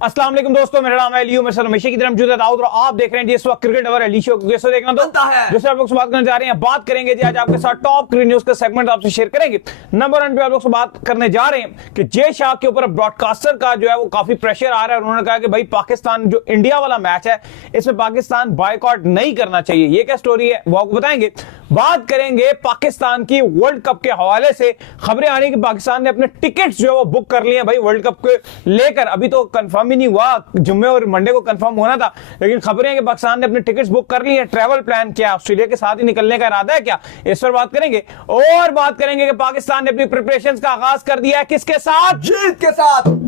अस्सलाम वालेकुम दोस्तों, मेरा नाम है लियो, मेरे साथ हमेशा की तरह मौजूद है दाऊद और आप देख रहे हैं इस वक्त क्रिकेट अवर अली शो को। कैसे देखना तो दूसरे आप लोग से बात करने जा रहे हैं, बात करेंगे जी आज आपके साथ टॉप क्रिकेट न्यूज का सेगमेंट आपसे शेयर करेंगे। नंबर 1 पे आप लोग से बात करने जा रहे हैं कि जय शाह के ऊपर ब्रॉडकास्टर का जो है वो काफी प्रेशर आ रहा है। उन्होंने कहा कि भाई पाकिस्तान जो इंडिया वाला मैच है इसमें पाकिस्तान बायकॉट नहीं करना चाहिए। ये क्या स्टोरी है वो आपको बताएंगे। बात करेंगे पाकिस्तान की वर्ल्ड कप के हवाले से खबरें आ रही है कि पाकिस्तान ने अपने टिकट्स जो है वो बुक कर लिए हैं भाई वर्ल्ड कप को लेकर। अभी तो कंफर्म ही नहीं हुआ, जुम्मे और मंडे को कंफर्म होना था, लेकिन खबरें हैं कि पाकिस्तान ने अपने टिकट्स बुक कर लिए हैं। ट्रैवल प्लान क्या, ऑस्ट्रेलिया के साथ ही निकलने का इरादा है क्या, इस पर बात करेंगे। और बात करेंगे कि पाकिस्तान ने अपनी प्रिपरेशंस का आगाज कर दिया है किसके साथ? जीत के साथ।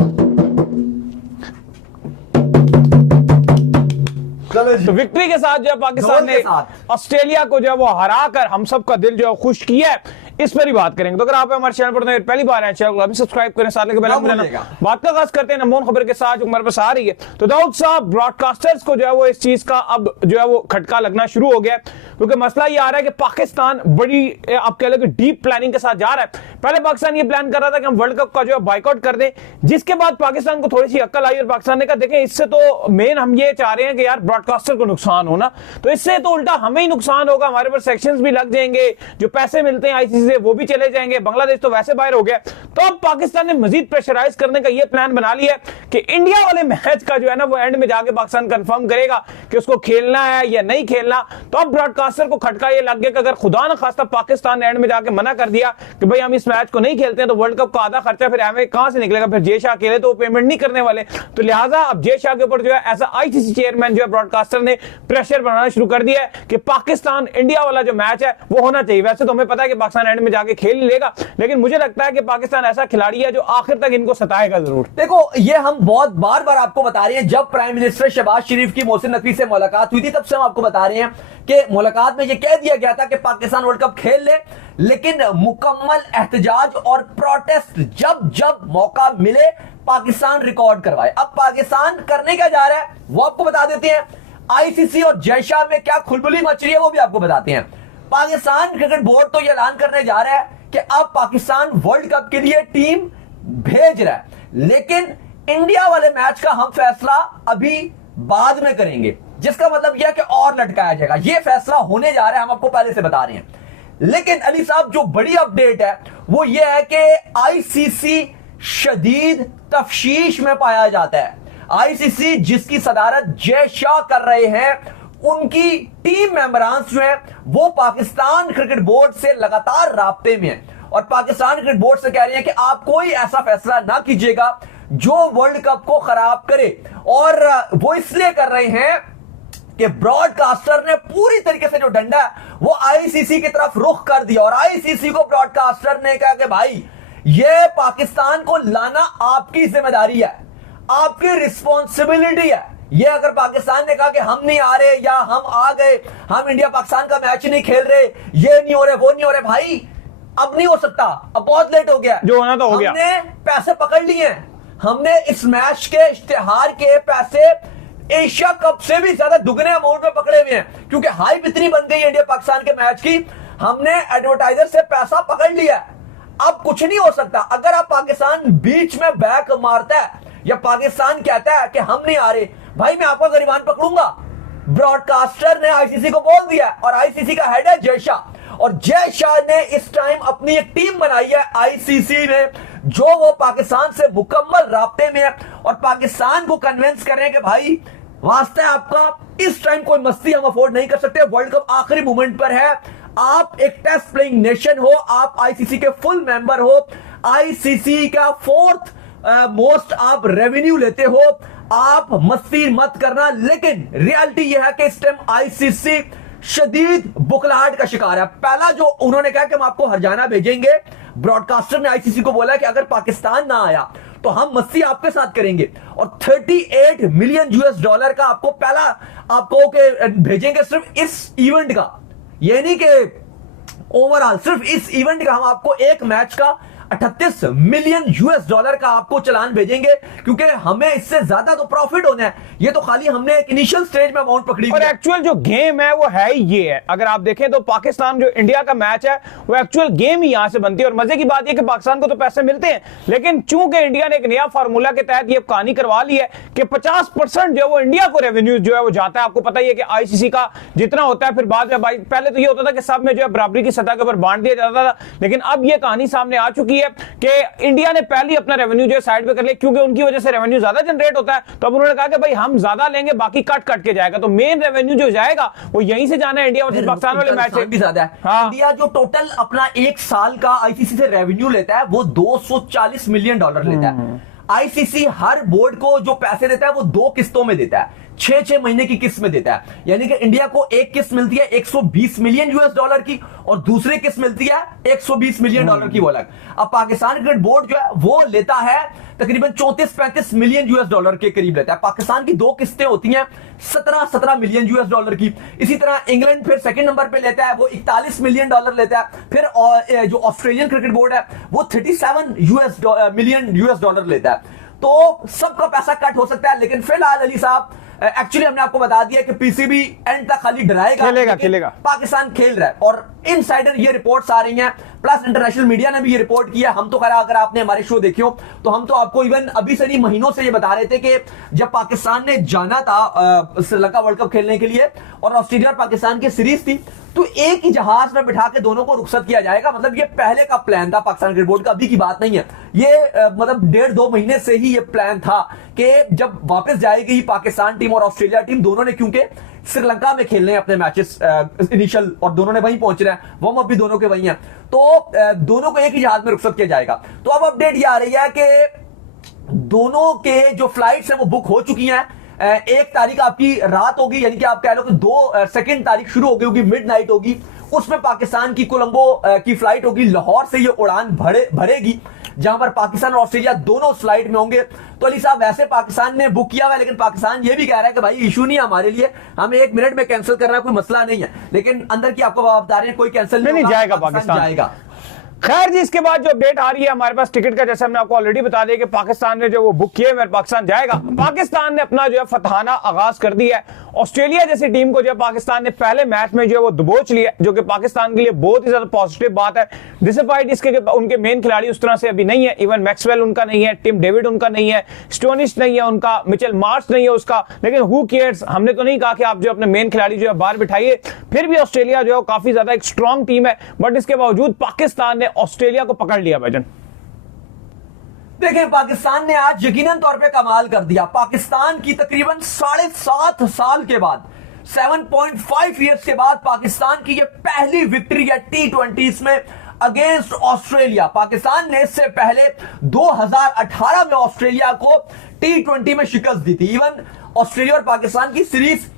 तो विक्ट्री के साथ जो है पाकिस्तान ने ऑस्ट्रेलिया को जो है वो हराकर हम सबका दिल जो है खुश किया है, इस पर ही बात करेंगे। तो अगर आप हमारे चैनल पर पहली बार आए चैनल को अभी सब्सक्राइब करें, साथ लेकर बेल आइकन दबाना। बात का आगाज करते हैं नंबर खबर के साथ जो हमारे पास आ रही है। तो दाऊद साहब, ब्रॉडकास्टर्स को जो है वो इस चीज का अब जो है वो खटका लगना शुरू हो गया है, क्योंकि मसला ये आ रहा है कि पाकिस्तान बड़ी आप कह लो कि डीप प्लानिंग के साथ जा रहा है। पहले पाकिस्तान ये प्लान कर रहा था कि हम वर्ल्ड कप का जो है बाइकआउट कर दें, जिसके बाद पाकिस्तान को थोड़ी सी अक्ल आई और पाकिस्तान ने कहा देखें इससे तो मेन हम ये चाह रहे हैं कि यार ब्रॉडकास्टर को नुकसान होना, तो इससे तो उल्टा हमें ही नुकसान होगा, हमारे पर सेक्शंस भी लग जाएंगे, जो पैसे मिलते हैं आईसीसी से वो भी चले जाएंगे, बांग्लादेश तो वैसे बाहर हो गया। तो अब पाकिस्तान ने मजीद प्रेशराइज करने का ये प्लान बना लिया कि इंडिया वाले मैच का जो है ना वो एंड में जाके पाकिस्तान कंफर्म करेगा कि उसको खेलना है या नहीं खेलना। तो अब ब्रॉडकास्टर को खटका ये लग गया कि अगर खुदा न खास्ता पाकिस्तान ने एंड में जाके मना कर दिया कि भाई हम इस मैच को नहीं खेलते हैं, तो वर्ल्ड कप का आधा खर्चा फिर हमें कहां से निकलेगा, फिर जय शाह अकेले तो वो पेमेंट नहीं करने वाले। तो लिहाजा अब जय शाह के ऊपर जो है ऐसा आईसीसी चेयरमैन जो है ब्रॉडकास्टर ने प्रेशर बनाना शुरू कर दिया है कि पाकिस्तान इंडिया वाला जो मैच है वो होना चाहिए। वैसे तो हमें पता है कि पाकिस्तान एंड में जाके खेल ही लेगा, लेकिन मुझे लगता है कि पाकिस्तान ऐसा खिलाड़ी है जो आखिर तक इनको सताएगा जरूर। देखो, ये हम बहुत बार बार आपको बता रहे हैं, जब प्राइम मिनिस्टर शहबाज शरीफ की मोहसिन नकवी से मुलाकात हुई थी तब से हम आपको बता रहे हैं कि मुलाकात में ये कह दिया गया था कि पाकिस्तान वर्ल्ड कप खेल ले, लेकिन मुकम्मल एहतजाज और प्रोटेस्ट जब जब मौका मिले पाकिस्तान रिकॉर्ड करवाए। अब पाकिस्तान करने क्या जा रहा है वो आपको बता देते हैं। आईसीसी और जय शाह में क्या खुलबुली मच रही है वो भी आपको बताते हैं। पाकिस्तान क्रिकेट बोर्ड तो यह ऐलान करने जा रहा है कि अब पाकिस्तान वर्ल्ड कप के लिए टीम भेज रहा है, लेकिन इंडिया वाले मैच का हम फैसला अभी बाद में करेंगे, जिसका मतलब यह कि और लटकाया जाएगा। यह फैसला होने जा रहा है, हम आपको पहले से बता रहे हैं। लेकिन अली साहब, जो बड़ी अपडेट है वो यह है कि आईसीसी शदीद तफ्शीश में पाया जाता है। आईसीसी जिसकी सदारत जय शाह कर रहे हैं, उनकी टीम मेंबरान जो है वो पाकिस्तान क्रिकेट बोर्ड से लगातार राब्ते में है और पाकिस्तान क्रिकेट बोर्ड से कह रहे हैं कि आप कोई ऐसा फैसला ना कीजिएगा जो वर्ल्ड कप को खराब करे। और वो इसलिए कर रहे हैं कि ब्रॉडकास्टर ने पूरी तरीके से जो डंडा है वो आईसीसी की तरफ रुख कर दिया और आईसीसी को ब्रॉडकास्टर ने कहा कि भाई ये पाकिस्तान को लाना आपकी जिम्मेदारी है, आपकी रिस्पॉन्सिबिलिटी है। ये अगर पाकिस्तान ने कहा कि हम नहीं आ रहे या हम आ गए, हम इंडिया पाकिस्तान का मैच नहीं खेल रहे, ये नहीं हो रहे वो नहीं हो रहे, भाई अब नहीं हो सकता, अब बहुत लेट हो गया, जो होना तो हो गया। हमने पैसे पकड़ लिए हैं, हमने इस मैच के इश्तिहार के पैसे एशिया कप से भी ज्यादा दुगने अमाउंट में पकड़े हुए हैं, क्योंकि हाइप इतनी बन गई है इंडिया पाकिस्तान के मैच की, हमने एडवर्टाइजर से पैसा पकड़ लिया। अब कुछ नहीं हो सकता। अगर आप पाकिस्तान बीच में बैक मारता है या पाकिस्तान कहता है कि हम नहीं आ रहे, भाई मैं आपका गरिबान पकड़ूंगा। ब्रॉडकास्टर ने आईसीसी को बोल दिया और आईसीसी का हेड है जय शाह, और जय शाह ने इस टाइम अपनी एक टीम बनाई है आईसीसी में, जो वो पाकिस्तान से मुकम्मल राब्ते में है और पाकिस्तान को कन्विंस कर रहे हैं कि भाई वास्ता है आपका, इस टाइम कोई मस्ती हम अफोर्ड नहीं कर सकते, वर्ल्ड कप आखिरी मोमेंट पर है, आप एक टेस्ट प्लेइंग नेशन हो, आप आईसीसी के फुल मेंबर हो, आईसीसी का 4th मोस्ट आप रेवेन्यू लेते हो, आप मस्ती मत करना। लेकिन रियलिटी यह है कि इस टाइम आईसीसी शदीद बुखलाहट का शिकार है। पहला जो उन्होंने कहा कि हम आपको हरजाना भेजेंगे, ब्रॉडकास्टर ने आईसीसी को बोला कि अगर पाकिस्तान ना आया तो हम मस्ती आपके साथ करेंगे और 38 मिलियन US$ का आपको पहला आपको के भेजेंगे सिर्फ इस इवेंट का, ये नहीं कि ओवरऑल, सिर्फ इस इवेंट का हम आपको एक मैच का 38 मिलियन यूएस डॉलर का आपको चालान भेजेंगे, क्योंकि हमें इससे ज्यादा तो प्रॉफिट होना है। ये तो खाली हमने एक इनिशियल स्टेज में अमाउंट पकड़ी और एक्चुअल जो गेम है वो है ही ये है। अगर आप देखें तो पाकिस्तान जो इंडिया का मैच है वो एक्चुअल गेम ही यहां से बनती है। और मजे की बात यह कि पाकिस्तान को तो पैसे मिलते हैं, लेकिन चूंकि इंडिया ने एक नया फार्मूला के तहत ये कहानी करवा ली है कि 50% जो है वो इंडिया को रेवेन्यू जो है वो जाता है। आपको पता ही है कि आईसीसी का जितना होता है, फिर बाद में पहले तो ये होता था कि सब में जो है बराबरी की सतह के ऊपर बांट दिया जाता था, लेकिन अब ये कहानी सामने आ चुकी है कि इंडिया ने पहले अपना रेवेन्यू जो है साइड पे कर लिया, क्योंकि उनकी वजह से रेवेन्यू ज्यादा जनरेट होता है। तो अब उन्होंने कहा कि भाई हम ज्यादा लेंगे, बाकी कट कट के जाएगा। तो मेन रेवेन्यू जो जाएगा वो यहीं से जाना है। इंडिया वर्सेस पाकिस्तान वाले मैच भी ज्यादा है। हाँ। इंडिया जो टोटल अपना एक साल का आईसीसी से रेवेन्यू लेता है वो 240 मिलियन डॉलर लेता है। आईसीसी हर बोर्ड को जो पैसे देता है वो 2 किस्तों में देता है, 6-6 महीने की किस्त में देता है। यानी कि इंडिया को एक किस्त मिलती है 120 मिलियन यूएस डॉलर की और दूसरी किस्त मिलती है 120 मिलियन डॉलर की वो अलग। अब पाकिस्तान क्रिकेट बोर्ड जो है वो लेता है तकरीबन 34-35 मिलियन यूएस डॉलर के करीब लेता है। पाकिस्तान की 2 किस्तें होती हैं 17-17 मिलियन यूएस डॉलर की। इसी तरह इंग्लैंड फिर सेकंड नंबर पे लेता है, वो 41 मिलियन डॉलर लेता है। फिर जो ऑस्ट्रेलियन क्रिकेट बोर्ड है वो 37 मिलियन यूएस डॉलर लेता है। तो सबका पैसा कट हो सकता है, लेकिन फिलहाल अली साहब एक्चुअली हमने आपको बता दिया कि पीसीबी एंड तक खाली डराएगा, खेलेगा। पाकिस्तान खेल रहा है और इनसाइडर ये रिपोर्ट्स आ रही हैं, प्लस इंटरनेशनल मीडिया ने भी ये रिपोर्ट किया। हम तो खैर अगर आपने हमारे शो देखे हो तो हम तो आपको इवन अभी से नहीं महीनों से ये बता रहे थे कि जब पाकिस्तान ने जाना था श्रीलंका वर्ल्ड कप खेलने के लिए और ऑस्ट्रेलिया और पाकिस्तान की सीरीज थी, तो एक ही जहाज में बिठा के दोनों को रुखसत किया जाएगा। मतलब ये पहले का प्लान था पाकिस्तान क्रिकेट बोर्ड का, अभी की बात नहीं है। ये मतलब 1.5-2 महीने से ही ये प्लान था कि जब वापस जाएगी पाकिस्तान टीम और ऑस्ट्रेलिया टीम, दोनों ने क्योंकि श्रीलंका में खेलने अपने मैचेस इनिशियल और दोनों ने वहीं पहुंच रहे हैं, वार्म अप भी दोनों के वहीं हैं, तो दोनों को एक ही जहाज में रुखसत किया जाएगा। तो अब अपडेट ये आ रही है कि दोनों के जो फ्लाइट्स हैं वो बुक हो चुकी हैं। 1 तारीख आपकी रात होगी, यानी कि आप कह लो कि 2 तारीख शुरू हो गई होगी, मिडनाइट होगी, उसमें पाकिस्तान की कोलंबो की फ्लाइट होगी, लाहौर से ये उड़ान भरेगी, जहां पर पाकिस्तान और ऑस्ट्रेलिया दोनों फ्लाइट में होंगे। तो अली साहब वैसे पाकिस्तान ने बुक किया हुआ है, लेकिन पाकिस्तान ये भी कह रहा है कि भाई इशू नहीं है हमारे लिए, हमें 1 मिनट में कैंसिल करना कोई मसला नहीं है। लेकिन अंदर की आपको बता रहे हैं कोई कैंसिल नहीं जाएगा, पाकिस्तान जाएगा। खैर जी, इसके बाद जो अपडेट आ रही है हमारे पास टिकट का, जैसे हमने आपको ऑलरेडी बता दिया कि पाकिस्तान ने जो वो बुक किए हुए पाकिस्तान जाएगा। पाकिस्तान ने अपना जो है फतहाना आगाज कर दिया है। ऑस्ट्रेलिया जैसी टीम को जो है पाकिस्तान ने पहले मैच में जो है वो दबोच लिया, जो कि पाकिस्तान के लिए बहुत ही ज्यादा पॉजिटिव बात है। डिसअपॉइंट इसके उनके मेन खिलाड़ी उस तरह से अभी नहीं है, इवन मैक्सवेल उनका नहीं है, टिम डेविड उनका नहीं है, स्टोनिस नहीं है उनका, मिचेल मार्श नहीं है उसका, लेकिन हु केयर्स, हमने तो नहीं कहा कि आप जो अपने मेन खिलाड़ी जो है बाहर बिठाइए। फिर भी ऑस्ट्रेलिया जो है काफी ज्यादा एक स्ट्रॉन्ग टीम है, बट इसके बावजूद पाकिस्तान ने ऑस्ट्रेलिया को पकड़ लिया। भजन देखें, पाकिस्तान ने आज यकीनन तौर पे कमाल कर दिया। पाकिस्तान की तकरीबन 7.5 साल के बाद, 7.5 ईयर्स के बाद पाकिस्तान की ये पहली विक्ट्री है T20 में अगेंस्ट ऑस्ट्रेलिया। पाकिस्तान ने इससे पहले 2018 में ऑस्ट्रेलिया को T20 में शिकस्त दी थी। इवन ऑस्ट्रेलिया और पाकिस्तान की सीरीज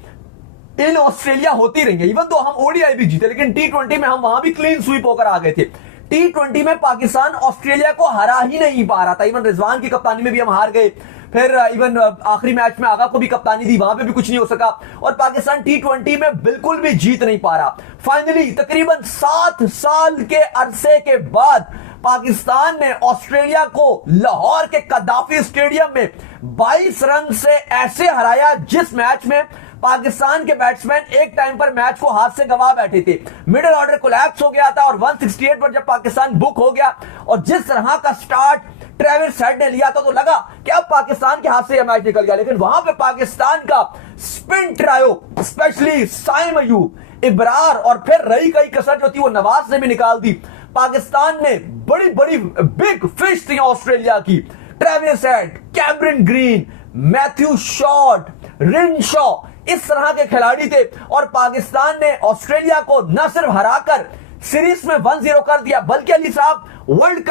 इन ऑस्ट्रेलिया होती रही है। इवन तो हम ओडीआई भी जीते, लेकिन T20 में हम वहां भी क्लीन स्वीप होकर आ गए थे। T20 में पाकिस्तान ऑस्ट्रेलिया को हरा ही नहीं पा रहा था। इवन रिजवान की कप्तानी में भी हम हार गए, फिर इवन आखिरी मैच में आगा को भी कप्तानी दी, वहां पे भी कुछ नहीं हो सका, और पाकिस्तान T20 में बिल्कुल भी जीत नहीं पा रहा। फाइनली तकरीबन 7 साल के अरसे के बाद पाकिस्तान ने ऑस्ट्रेलिया को लाहौर के कद्दाफी स्टेडियम में 22 रन से ऐसे हराया जिस मैच में पाकिस्तान के बैट्समैन एक टाइम पर मैच को हाथ से गंवा बैठे थे। मिडिल ऑर्डर कोलैप्स हो गया था और 168 पर जब पाकिस्तान बुक हो गया और जिस तरह का स्टार्ट ट्रेविस हेड ने लिया था तो लगा कि अब पाकिस्तान के हाथ से यह मैच निकल गया। लेकिन वहां पे पाकिस्तान का spin trio, specially Saim Ayub, Abrar और फिर रही कई कसर जो थी वो नवाज ने भी निकाल दी। पाकिस्तान ने बड़ी बड़ी बिग फिश थी ऑस्ट्रेलिया की, Travis Head, Cameron Green, Matthew Short, Renshaw, इस तरह के खिलाड़ी थे और पाकिस्तान ने ऑस्ट्रेलिया को न सिर्फ हराकर सीरीज में 1-0 कर दिया, बल्कि अली साहब वर्ल्ड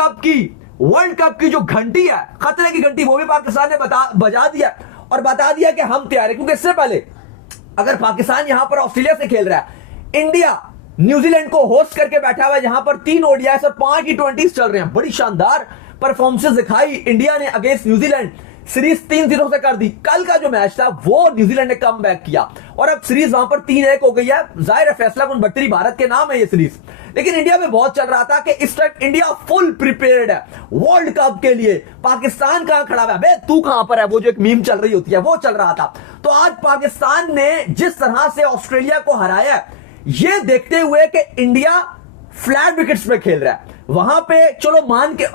कप की जो घंटी है, खतरे की घंटी, वो भी पाकिस्तान ने बजा दिया और बता दिया कि हम तैयार हैं। क्योंकि इससे पहले अगर पाकिस्तान यहां पर ऑस्ट्रेलिया से खेल रहा है, इंडिया न्यूजीलैंड को होस्ट करके बैठा हुआ है, जहां पर 3 ओडीआई और 5 T20 चल रहे हैं। बड़ी शानदार परफॉर्मेंस दिखाई इंडिया ने अगेंस्ट न्यूजीलैंड, सीरीज 3-0 से कर दी। कल का जो मैच था वो न्यूजीलैंड ने कम बैक किया और अब सीरीज वहां पर 3-1 हो गई है। जाहिर है फैसला कुन बट्टरी भारत के नाम है ये सीरीज, लेकिन इंडिया में बहुत चल रहा था कि इस टाइम इंडिया फुल प्रिपेयर्ड है वर्ल्ड कप के लिए। पाकिस्तान कहां खड़ा है, बे तू कहां पर है, वो जो एक मीम चल रही होती है वो चल रहा था। तो आज पाकिस्तान ने जिस तरह से ऑस्ट्रेलिया को हराया, ये देखते हुए कि इंडिया फ्लैट विकेट्स पे खेल रहा है, वहां पे चलो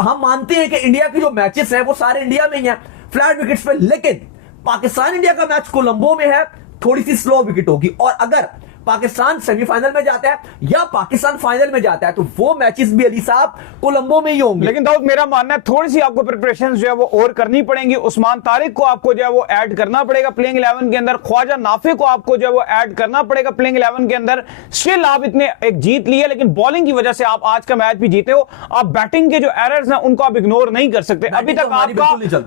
हम मानते हैं कि इंडिया की जो मैचेस हैं वो सारे इंडिया में ही हैं फ्लैट विकेट्स पे, लेकिन पाकिस्तान इंडिया का मैच कोलंबो में है, थोड़ी सी स्लो विकेट होगी। और अगर पाकिस्तान सेमीफाइनल में जाता है या पाकिस्तान फाइनल में जाता है तो वो मैचेस भी अली साहब कोलंबो में ही होंगे। लेकिन दाऊद मेरा मानना है थोड़ी सी आपको प्रिपरेशन जो है वो और करनी पड़ेंगी। उस्मान तारिक को आपको जो है वो ऐड करना पड़ेगा प्लेइंग 11 के अंदर, ख्वाजा नाफे को आपको जो है वो ऐड करना पड़ेगा प्लेइंग 11 के अंदर। स्टिल आप इतने एक जीत लिए, लेकिन बॉलिंग की वजह से आप आज का मैच भी जीते हो। आप बैटिंग के जो एरर्स हैं उनको आप इग्नोर नहीं कर सकते। अभी तक आपका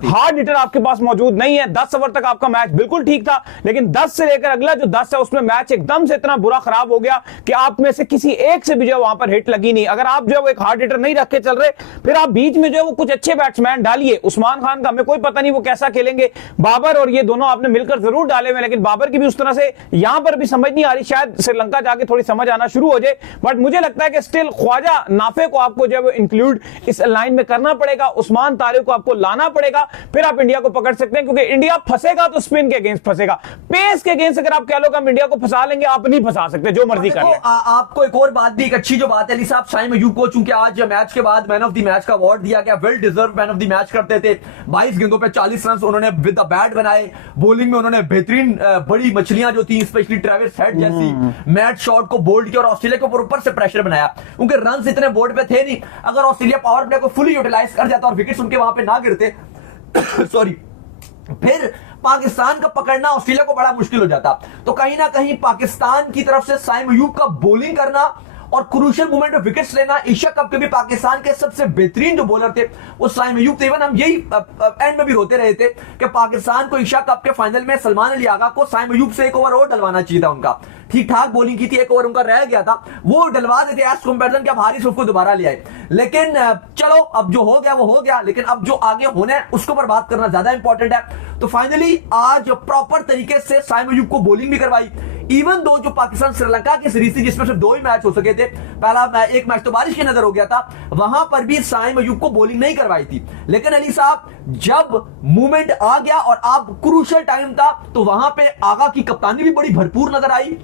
हार्ड हिटर आपके पास मौजूद नहीं है। 10 ओवर तक आपका मैच बिल्कुल ठीक था, लेकिन 10 से लेकर अगला जो 10 है उसमें मैच एकदम से इतना बुरा खराब हो गया कि आप में से किसी एक से भी जो वहां पर हिट लगी नहीं। अगर आप जो है वो एक हार्ड हिटर नहीं रख के चल रहे, फिर आप बीच में जो है वो कुछ अच्छे बैट्समैन डालिए। उस्मान खान का हमें कोई पता नहीं वो कैसा खेलेंगे, बाबर और ये दोनों आपने मिलकर जरूर डाले हुए, लेकिन बाबर की भी उस तरह से यहां पर भी समझ नहीं आ रही। शायद श्रीलंका जाके थोड़ी समझ आना शुरू हो जाए, बट मुझे लगता है कि स्टिल ख्वाजा नाफे को आपको जो है वो इंक्लूड इस लाइन में करना पड़ेगा। उस्मान तारिक को आपको लाना पड़ेगा, फिर आप इंडिया को पकड़ सकते हैं, क्योंकि इंडिया फंसेगा तो स्पिन के अगेंस्ट फंसेगा। पेस के अगेंस्ट अगर आप कह लो कि हम इंडिया को फंसा लेंगे, आप नहीं फंसा सकते, जो मर्जी कर ले। आपको एक और बात भी, एक अच्छी जो बात है अली साहब, शाइम अयूब को चूंकि आज मैच के बाद मैन ऑफ द मैच का अवार्ड दिया गया, well deserve man of the match करते थे। 22 गेंदों पे 40 रन उन्होंने विद द बैट बनाए। बॉलिंग में उन्होंने बेहतरीन बड़ी मछलियां जो थी, स्पेशली ट्रेविस हेड जैसी मैट शॉट को बोल्ड किया और ऑस्ट्रेलिया के ऊपर से प्रेशर बनाया। उनके रन इतने बोर्ड पे थे नहीं, अगर ऑस्ट्रेलिया पावर प्ले को फुली यूटिलाइज कर जाता और विकेट्स उनके वहां पे ना गिरते सॉरी, फिर पाकिस्तान का पकड़ना ऑस्ट्रेलिया को बड़ा मुश्किल हो जाता। तो कहीं ना कहीं पाकिस्तान की तरफ से शाइम अयूब का बॉलिंग करना और क्रूशियल मोमेंट में विकेट्स लेना, एशिया कप के भी पाकिस्तान के सबसे बेहतरीन जो बॉलर थे वो शाइम अयूब थे। इवन हम यही एंड में भी रोते रहे थे कि पाकिस्तान को एशिया कप के फाइनल में सलमान अली आगा को शाइम अयूब से एक ओवर और डलवाना चाहिए था। उनका ठीक ठाक बॉलिंग की थी, एक ओवर उनका रह गया था, वो डलवा देते एज कंपैरिजन के हारिस रऊफ को दोबारा ले आए। लेकिन चलो अब जो हो गया वो हो गया, लेकिन अब जो आगे होना है उसके ऊपर बात करना ज्यादा इंपॉर्टेंट है। तो फाइनली आज प्रॉपर तरीके से शाइम अयूब को बॉलिंग भी करवाई। इवन दो जो पाकिस्तान श्रीलंका की सीरीज थी जिसमें सिर्फ 2 ही मैच हो सके थे, पहला एक मैच तो बारिश के नजर हो गया था, वहां पर भी शाइम अयूब को बॉलिंग नहीं करवाई थी। लेकिन अली साहब जब मूवमेंट आ गया और आप क्रूशियल टाइम था तो वहां पे आगा की कप्तानी भी बड़ी भरपूर नजर आई,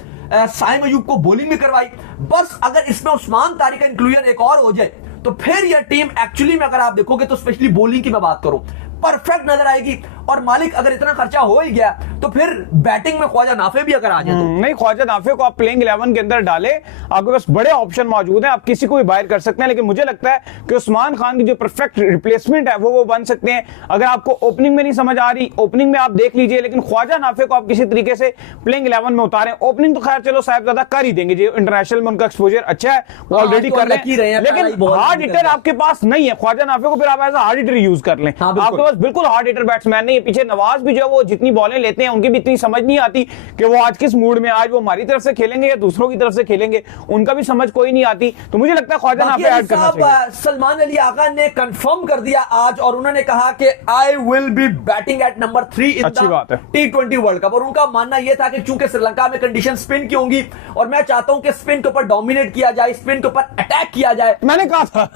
शाइम अयूब को बॉलिंग भी करवाई। बस अगर इसमें उस्मान तारिक का इंक्लूजन एक और हो जाए तो फिर यह टीम एक्चुअली में अगर आप देखोगे तो स्पेशली बॉलिंग की मैं बात करूं परफेक्ट नजर आएगी। और मालिक अगर इतना खर्चा हो ही गया तो फिर बैटिंग में ख्वाजा नाफे भी अगर आ जाए तो नहीं, ख्वाजा नाफे को आप प्लेइंग 11 के अंदर डाले, आपके पास बड़े ऑप्शन मौजूद हैं, आप किसी को भी बाहर कर सकते हैं। लेकिन मुझे लगता है कि उस्मान खान की जो परफेक्ट रिप्लेसमेंट है वो बन सकते हैं। अगर आपको ओपनिंग में नहीं समझ आ रही, ओपनिंग में आप देख लीजिए, लेकिन ख्वाजा नाफे को आप किसी तरीके से प्लेइंग 11 में उतारें। ओपनिंग तो खैर चलो साहिबजादा कर ही देंगे, जो इंटरनेशनल में उनका एक्सपोजर अच्छा है वो ऑलरेडी कर रहे हैं, लेकिन हार्ड हिटर आपके पास नहीं है। ख्वाजा नाफे को फिर आप एज हार्ड हिटर यूज कर लें, आपके पास बिल्कुल हार्ड हिटर बैट्समैन नहीं है। पीछे नवाज भी जो वो जितनी बॉलें लेते हैं उनकी भी इतनी समझ नहीं आती कि वो आज किस मूड में, आज वो हमारी तरफ से खेलेंगे या दूसरों की तरफ से खेलेंगे, उनका भी समझ कोई नहीं आती। तो मुझे लगता है ख्वाजा नाफे ऐड करना चाहिए। सलमान अली आगा ने कंफर्म कर दिया आज और उन्होंने कहा कि I will be batting at number 3 in the T20 world cup. और उनका मानना यह था कि चूंकि श्रीलंका में कंडीशन स्पिन की होंगी और मैं चाहता हूं कि स्पिन के ऊपर डोमिनेट किया जाए, स्पिन के ऊपर अटैक किया जाए, मैंने कहा था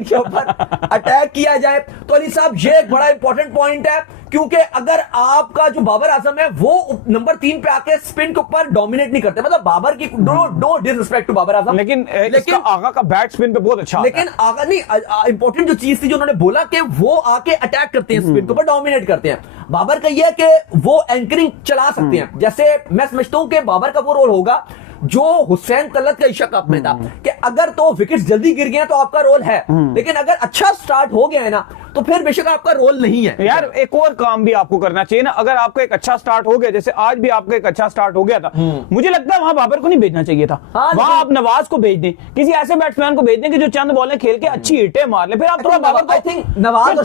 के ऊपर अटैक किया जाए। तो अली साहब ये एक बड़ा इंपॉर्टेंट पॉइंट है, क्योंकि अगर आपका जो बाबर आजम है वो नंबर 3 पे आके स्पिन के ऊपर डोमिनेट नहीं करते, मतलब बाबर की no disrespect to Babar Azam, लेकिन आगा का बैट स्पिन पे बहुत अच्छा, लेकिन आगा नहीं, इंपॉर्टेंट जो चीज थी जो उन्होंने बोला कि वो आके अटैक करते हैं, स्पिन के ऊपर डोमिनेट करते हैं। बाबर का यह है कि वो एंकरिंग चला सकते हैं। जैसे मैं समझता हूं कि बाबर का वो रोल होगा जो हुसैन तलत का एशिया कप में था कि अगर तो विकेट्स जल्दी गिर गए तो आपका रोल है, लेकिन अगर अच्छा स्टार्ट हो गया है ना तो फिर बेशक आपका रोल नहीं है। यार एक और काम भी आपको करना चाहिए ना, अगर आपका एक अच्छा स्टार्ट हो गया, जैसे आज भी आपका एक अच्छा स्टार्ट हो गया था, मुझे लगता है वहां बाबर को नहीं भेजना चाहिए था। वहां आप नवाज को भेज दें, किसी ऐसे बैट्समैन को भेज दें कि जो चंद बॉलें खेल के अच्छी हिटें मार ले, फिर आप थोड़ा बाबर को, आई थिंक नवाज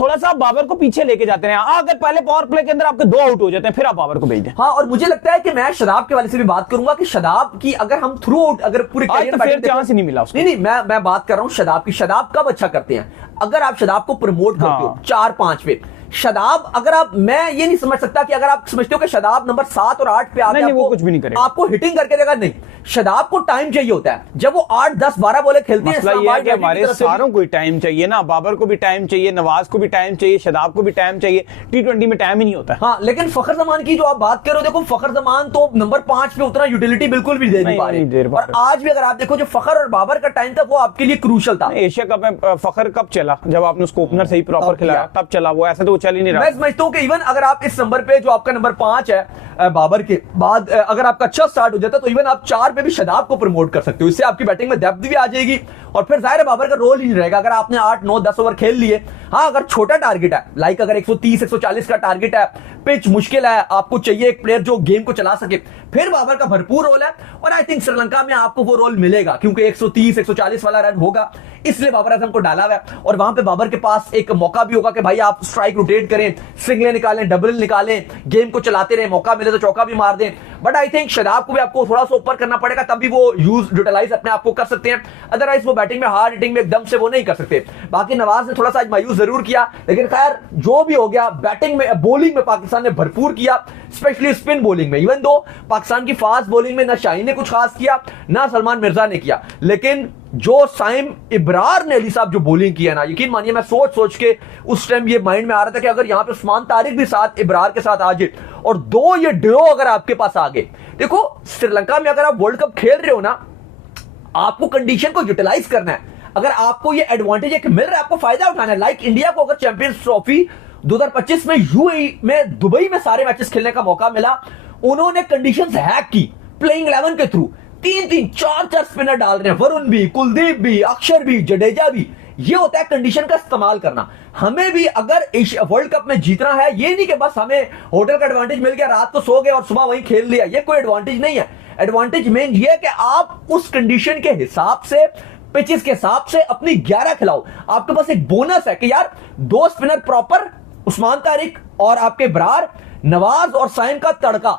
थोड़ा सा बाबर को पीछे लेके जाते हैं। अगर पहले पावर प्ले के अंदर आपके 2 आउट हो जाते हैं फिर आप बाबर को भेज दें। हाँ, और मुझे लगता है कि मैं शदाब के वाले से भी बात करूंगा कि शदाब की अगर हम थ्रू आउट अगर पूरे चांस ही नहीं मिला उसको। नहीं मैं बात कर रहा हूं शदाब की। शदाब कब अच्छा करते हैं, अगर आप शदाब को प्रमोट करते हो 4-5 पे। शादाब, अगर आप, मैं ये नहीं समझ सकता कि अगर आप समझते हो कि शादाब नंबर 7 और 8 पे आके नहीं, वो कुछ भी नहीं करेगा, आपको हिटिंग करके देगा, नहीं। शादाब को टाइम चाहिए होता है जब वो 8, 10, 12 बॉलें खेलते हैं। मसला ये है कि हमारे सारों को ही टाइम चाहिए ना, बाबर को भी टाइम चाहिए, नवाज को भी टाइम चाहिए, शादाब को भी टाइम चाहिए। T20 में टाइम ही नहीं होता। हाँ, लेकिन फखर जमान की जो आप बात कर रहे हो, देखो फखर जमान तो नंबर 5 पे उतना यूटिलिटी बिल्कुल भी दे नहीं पा रहे। और आज भी अगर आप देखो जो फखर और बाबर का टाइम था वो आपके लिए क्रूशल था। एशिया कप में फखर कब चला? जब आपने उसको ओपनर सही प्रॉपर खिलाया तब चला, वो ऐसे तो वो चल ही नहीं रहा। मैं समझता हूं कि इवन अगर आप इस नंबर पे जो आपका नंबर 5 है बाबर के बाद अगर आपका अच्छा स्टार्ट हो जाता तो इवन आप 4 पे भी शादाब को प्रमोट कर सकते हो। इससे आपकी बैटिंग में डेप्थ भी आ जाएगी और फिर जाहिर है बाबर का रोल ही नहीं रहेगा। अगर आपने 8, 9, 10 ओवर खेल लिए, हाँ अगर छोटा टारगेट है, लाइक अगर 130, 140 का टारगेट है, पिच मुश्किल है, आपको चाहिए एक प्लेयर जो गेम को चला सके, फिर बाबर का भरपूर रोल है। और आई थिंक श्रीलंका में आपको वो रोल मिलेगा क्योंकि 130, 140 वाला रन होगा, इसलिए बाबर आजम को डाला हुआ है। और वहां पे बाबर के पास एक मौका भी होगा कि भाई आप स्ट्राइक रोटेट करें, सिंगलें निकालें, डबल निकालें, गेम को चलाते रहे, मौका मिले तो चौका भी मार दें। बट आई थिंक शादाब को भी आपको थोड़ा सा ऊपर करना पड़ेगा, तब भी वो यूटिलाइज अपने आप को कर सकते हैं। अदरवाइज वो बैटिंग में, हार्ड हिटिंग में एकदम से वो नहीं कर सकते। बाकी नवाज ने थोड़ा सा आज मायूस जरूर किया, लेकिन खैर जो भी हो गया, बैटिंग में, बॉलिंग में पाकिस्तान ने भरपूर किया, स्पेशली स्पिन बॉलिंग में। इवन दो पाकिस्तान की फास्ट बॉलिंग में ना शाहीन ने कुछ खास किया ना सलमान मिर्जा ने किया, लेकिन जो साइम इब्रार ने अली साहब जो बॉलिंग किया ना, यकीन मानिए मैं सोच के उस टाइम ये माइंड में आ रहा था कि अगर यहां पे उस्मान तारिक भी साथ इब्रार के साथ आ जाए और 2 ये ड्रॉ अगर आपके पास आ गए। देखो श्रीलंका में अगर आप वर्ल्ड कप खेल रहे हो ना, आपको कंडीशन को यूटिलाइज करना है। अगर आपको ये एडवांटेज एक मिल रहा है, आपको फायदा उठाना है। लाइक इंडिया को अगर चैंपियंस ट्रॉफी 2025 में यूएई में, दुबई में सारे मैचेस खेलने का मौका मिला, उन्होंने कंडीशंस हैक की प्लेइंग 11 के थ्रू। 3-3, 4-4 स्पिनर डाल रहे हैं, वरुण भी, कुलदीप भी, अक्षर भी, जडेजा भी। ये होता है कंडीशन का इस्तेमाल करना। हमें भी अगर वर्ल्ड कप में जीतना है, ये नहीं कि बस हमें होटल का एडवांटेज मिल गया, रात को सो गए और सुबह वहीं खेल लिया, ये कोई एडवांटेज नहीं है। एडवांटेज मेन ये है कि आप उस कंडीशन के हिसाब से, पिचेस के हिसाब से अपनी 11 खिलाओ। आपके पास एक बोनस है कि यार 2 स्पिनर प्रॉपर, उस्मान तारिक और आपके इब्रार, नवाज और साइम का तड़का।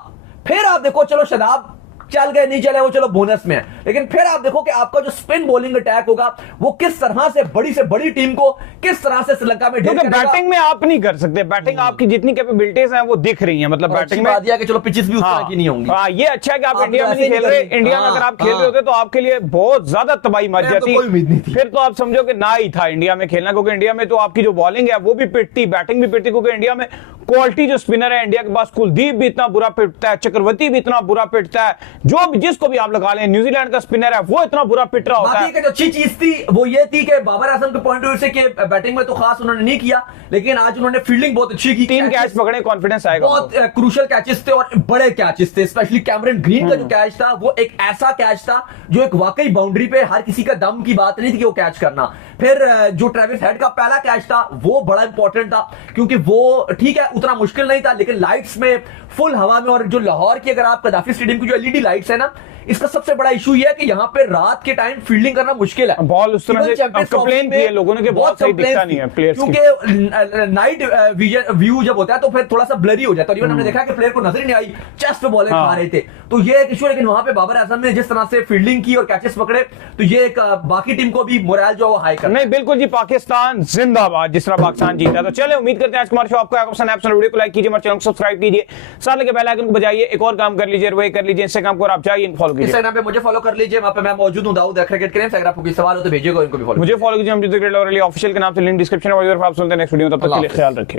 फिर आप देखो चलो शादाब चल गए, नहीं चले वो चलो बोनस में है, लेकिन फिर आप देखो कि आपका जो स्पिन बॉलिंग अटैक होगा वो किस तरह से बड़ी टीम को किस तरह से श्रीलंका में बैटिंग में आप नहीं कर सकते। बैटिंग आपकी जितनी कैपेबिलिटीज हैं वो दिख रही हैं, मतलब बैटिंग में दिया कि चलो पिचेस भी उस तरह की नहीं होंगी। हाँ, ये अच्छा है कि आप इंडिया में नहीं खेल रहे। इंडिया में अगर आप खेल रहे होते तो आपके लिए बहुत ज्यादा तबाही मच जाती, कोई उम्मीद नहीं थी। फिर तो आप समझो कि ना ही था इंडिया में खेलना, क्योंकि इंडिया में तो आपकी जो बॉलिंग है वो भी पिटती, बैटिंग भी पिटती, क्योंकि इंडिया में क्वालिटी जो स्पिनर है इंडिया के पास, कुलदीप भी इतना बुरा पिटता है, चक्रवर्ती भी इतना बुरा पिटता है, जो भी जिसको भी आप लगा लें, न्यूजीलैंड का स्पिनर है वो इतना बुरा पिट रहा होता है। जो अच्छी चीज थी वो ये थी कि बाबर आजम के पॉइंट ऑफ व्यू से कि बैटिंग में तो खास उन्होंने नहीं किया, लेकिन आज उन्होंने फील्डिंग बहुत अच्छी की। 3 कैच पकड़े, कॉन्फिडेंस आएगा। बहुत क्रूशियल कैचेस थे और बड़े कैचेस थे। स्पेशली कैमरन ग्रीन का जो कैच था वो एक ऐसा कैच था जो एक वाकई बाउंड्री पे हर किसी का दम की बात नहीं थी कि वो कैच करना। फिर जो ट्रेविस हेड का पहला कैच था वो बड़ा इंपॉर्टेंट था, क्योंकि वो ठीक है उतना मुश्किल नहीं था, लेकिन लाइट्स में, फुल हवा में, और जो लाहौर की अगर आप कदाफी स्टेडियम की जो एलईडी लाइट्स है ना, इसका सबसे बड़ा इशू ये है कि यहाँ पे रात के टाइम फील्डिंग करना मुश्किल है। बॉल उस तरह से कंप्लेन किए लोगों ने कि बहुत सही दिखता नहीं है प्लेयर्स, क्योंकि नाइट व्यू जब होता है तो फिर थोड़ा सा ब्लरी हो जाता है। इवन हमने देखा कि प्लेयर को नजर ही नहीं आई, चेस्ट पे बॉलिंग खा रहे थे, तो ये एक इशू है। लेकिन वहां पे बाबर आजम ने जिस तरह से फील्डिंग की और कैचेस पकड़े, तो ये एक बाकी टीम को भी मोरल जो हाई कर। नहीं बिल्कुल जी, पाकिस्तान जिंदाबाद, जिस तरह पाकिस्तान जीता। तो चले, उम्मीद करते हैं आज हमारे शो आपको पसंद है। वीडियो को लाइक कीजिए, हमारे चैनल को सब्सक्राइब कीजिए, साथ लगे बेल आइकन को बजाइए। एक और काम कर लीजिए, वही कर लीजिए, इंस्टाग्राम को आप जाइए, फॉलो कीजिए, इंस्टाग्राम पे मुझे फॉलो कर लीजिए, वहां पे मैं मौजूद हूं, दाऊद क्रिकेट करें। अगर आपको कोई सवाल हो तो भेजिएगा, इनको भी फॉलो, मुझे फॉलो कीजिए, हम ऑफिशियल के नाम से लिंक डिस्क्रिप्शन में। आप सुनते हैं नेक्स्ट वीडियो, तब तक के लिए ख्याल रखिए।